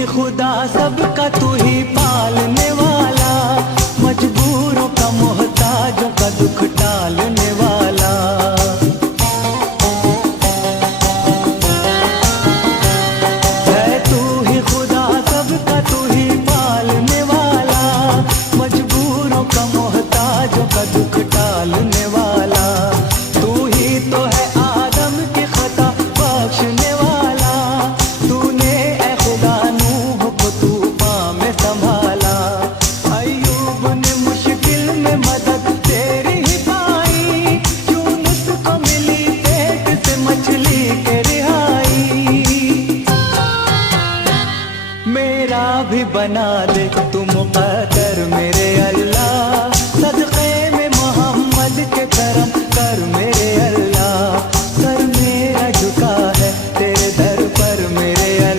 ही खुदा सबका, तू ही पालने वाला, मजबूरों का मोहताजों का दुख टालने वाला। है तू ही खुदा सबका, तू ही पालने वाला, मजबूरों का मोहताजों का दुख टालने वाला। तू ही तो है आदम की खता बख्शने वाला, तूने ऐ खुदा नूह को तूफान में संभाला। अय्यूब ने मुश्किल में मदद तेरी ही पाई, यूनुस को मिली पेट से मछली के रिहाई। मेरा भी बना दे तू मुक़द्दर मेरे अल्लाह,